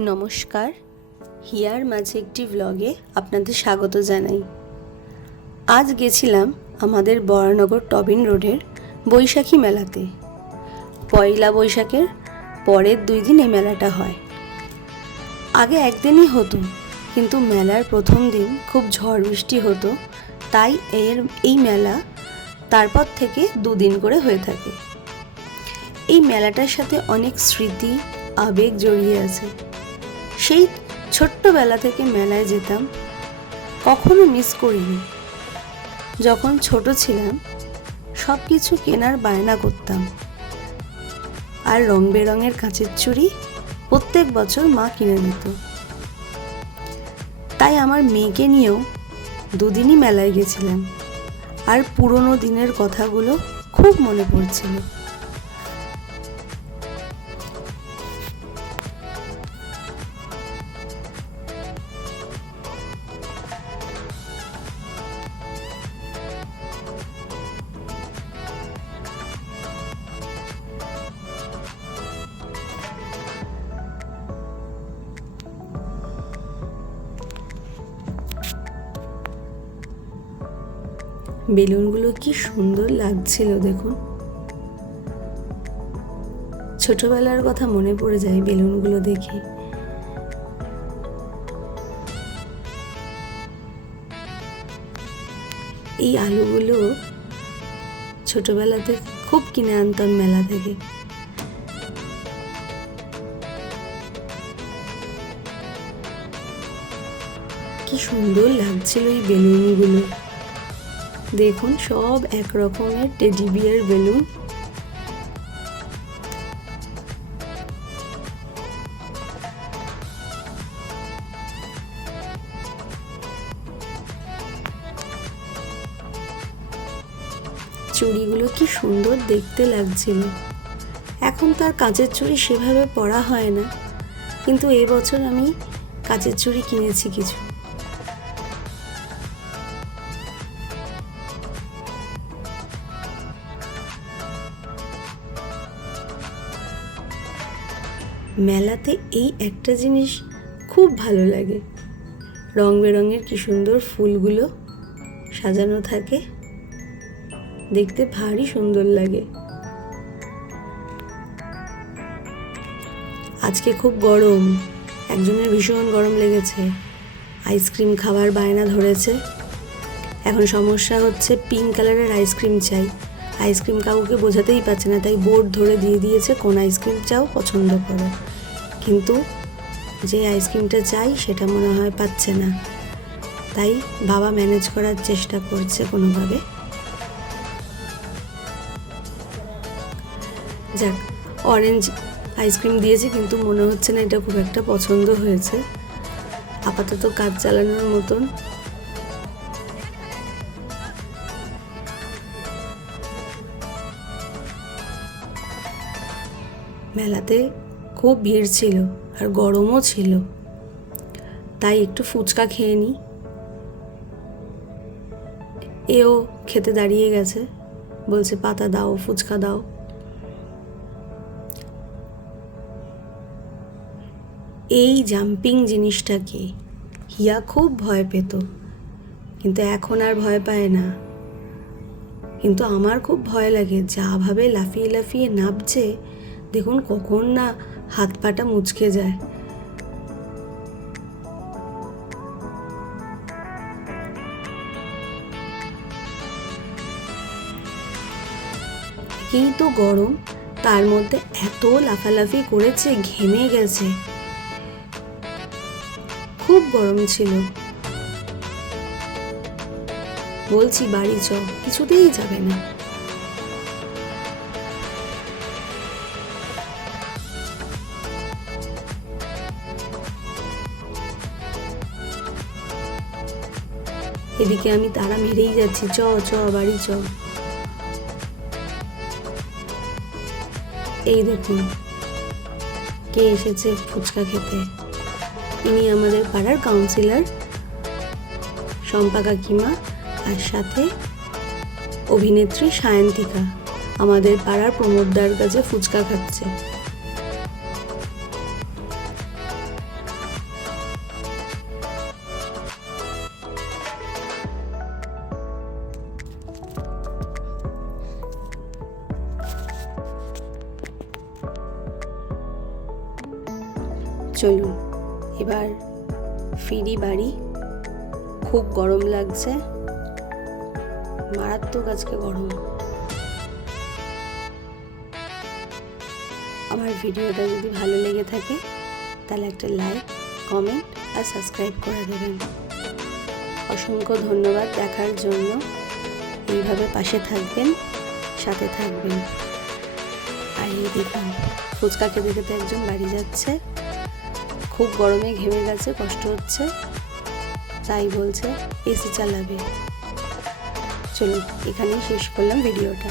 নমস্কার, হিয়ার মাঝে একটি ব্লগে আপনাদের স্বাগত জানাই। আজ গেছিলাম আমাদের বরানগর টবিন রোডের বৈশাখী মেলাতে। পয়লা বৈশাখের পরের 2 দিন এই মেলাটা হয়। আগে একদিনই হতো, কিন্তু মেলার প্রথম দিন খুব ঝড় বৃষ্টি হতো, তাই এই মেলা তারপর থেকে 2 দিন করে হয়ে থাকে। এই মেলাটার সাথে অনেক স্মৃতি আবেগ জড়িয়ে আছে। সেই ছোট্টবেলা থেকে মেলায় যেতাম, কখনো মিস করিনি। যখন ছোট ছিলাম সব কিছু কেনার বায়না করতাম, আর রং বেরঙের কাঁচের চুড়ি প্রত্যেক বছর মা কিনে দিত। তাই আমার মেয়েকে নিয়েও 2 দিনই মেলায় গেছিলাম, আর পুরনো দিনের কথাগুলো খুব মনে পড়ছিল। বেলুনগুলো কি সুন্দর লাগছিল দেখুন। ছোটবেলার কথা মনে পড়ে যায় বেলুনগুলো দেখে। এই আলুগুলো ছোটবেলাতে খুব কিনে আনতাম মেলা থেকে। কি সুন্দর লাগছিল এই বেলুনগুলো। দেখুন, সব এক রকমের টেডি বিয়ার বেলুন। চুড়িগুলো কি সুন্দর দেখতে লাগছিল। এখন তো আর কাঁচের চুড়ি সেভাবে পরা হয় না, কিন্তু এবছর আমি কাঁচের চুড়ি কিনেছি কিছু। মেলাতে এই একটা জিনিস খুব ভালো লাগে, রং বেরঙের কি সুন্দর ফুলগুলো সাজানো থাকে, দেখতে ভারী সুন্দর লাগে। আজকে খুব গরম, একজনের ভীষণ গরম লেগেছে, আইসক্রিম খাবার বায়না ধরেছে। এখন সমস্যা হচ্ছে পিঙ্ক কালারের আইসক্রিম চাই। আইসক্রিম কাউকে বোঝাতেই পারছে না, তাই বোর্ড ধরে দিয়ে দিয়েছে কোন আইসক্রিম চাও পছন্দ করো, কিন্তু যে আইসক্রিমটা চাই সেটা মনে হয় পাচ্ছে না। তাই বাবা ম্যানেজ করার চেষ্টা করছে কোনোভাবে। যাক, অরেঞ্জ আইসক্রিম দিয়েছে, কিন্তু মনে হচ্ছে না এটা খুব একটা পছন্দ হয়েছে। আপাতত কাজ চালানোর মতন। মেলাতে খুব ভিড় ছিল আর গরমও ছিল, তাই একটু ফুচকা খেয়ে নিই। এও খেতে দাঁড়িয়ে গেছে, বলছে পাতা দাও, ফুচকা দাও। এই জাম্পিং জিনিসটাকে হিয়া খুব ভয় পেত, কিন্তু এখন আর ভয় পায় না। কিন্তু আমার খুব ভয় লাগে, যাভাবে লাফিয়ে লাফিয়ে নামছে, দেখুন কখন না হাত পাটা মুচকে যায়। এই তো গরম, তার মধ্যে এত লাফালাফি করেছে, ঘেমে গেছে। খুব গরম ছিল। বলছি বাড়ি চ, কিছুতেই যাবে না। এদিকে আমি তাড়া মেরেই যাচ্ছি, চ চ বাড়ি চ। এই দেখুন কে এসেছে ফুচকা খেতে। ইনি আমাদের পাড়ার কাউন্সিলর শম্পা কাকিমা, আর সাথে অভিনেত্রী সায়ন্তিকা আমাদের পাড়ার প্রমোদদার কাছে ফুচকা খাচ্ছে। চলুন এবার ফিরি বাড়ি। খুব গরম লাগছে, মারাত্মক আজকে গরম। আমার ভিডিওটা যদি ভালো লেগে থাকে তাহলে একটা লাইক, কমেন্ট আর সাবস্ক্রাইব করে দেবেন। অসংখ্য ধন্যবাদ দেখার জন্য। এইভাবে পাশে থাকবেন, সাথে থাকবেন। আর এই দেখুন ফুচকা খেতে খেতে একজন বাড়ি যাচ্ছে। খুব গরমে ঘেমে গেছে, কষ্ট হচ্ছে, তাই বলছে এসি চালাবে। চলুন এখানেই শেষ করলাম ভিডিওটা।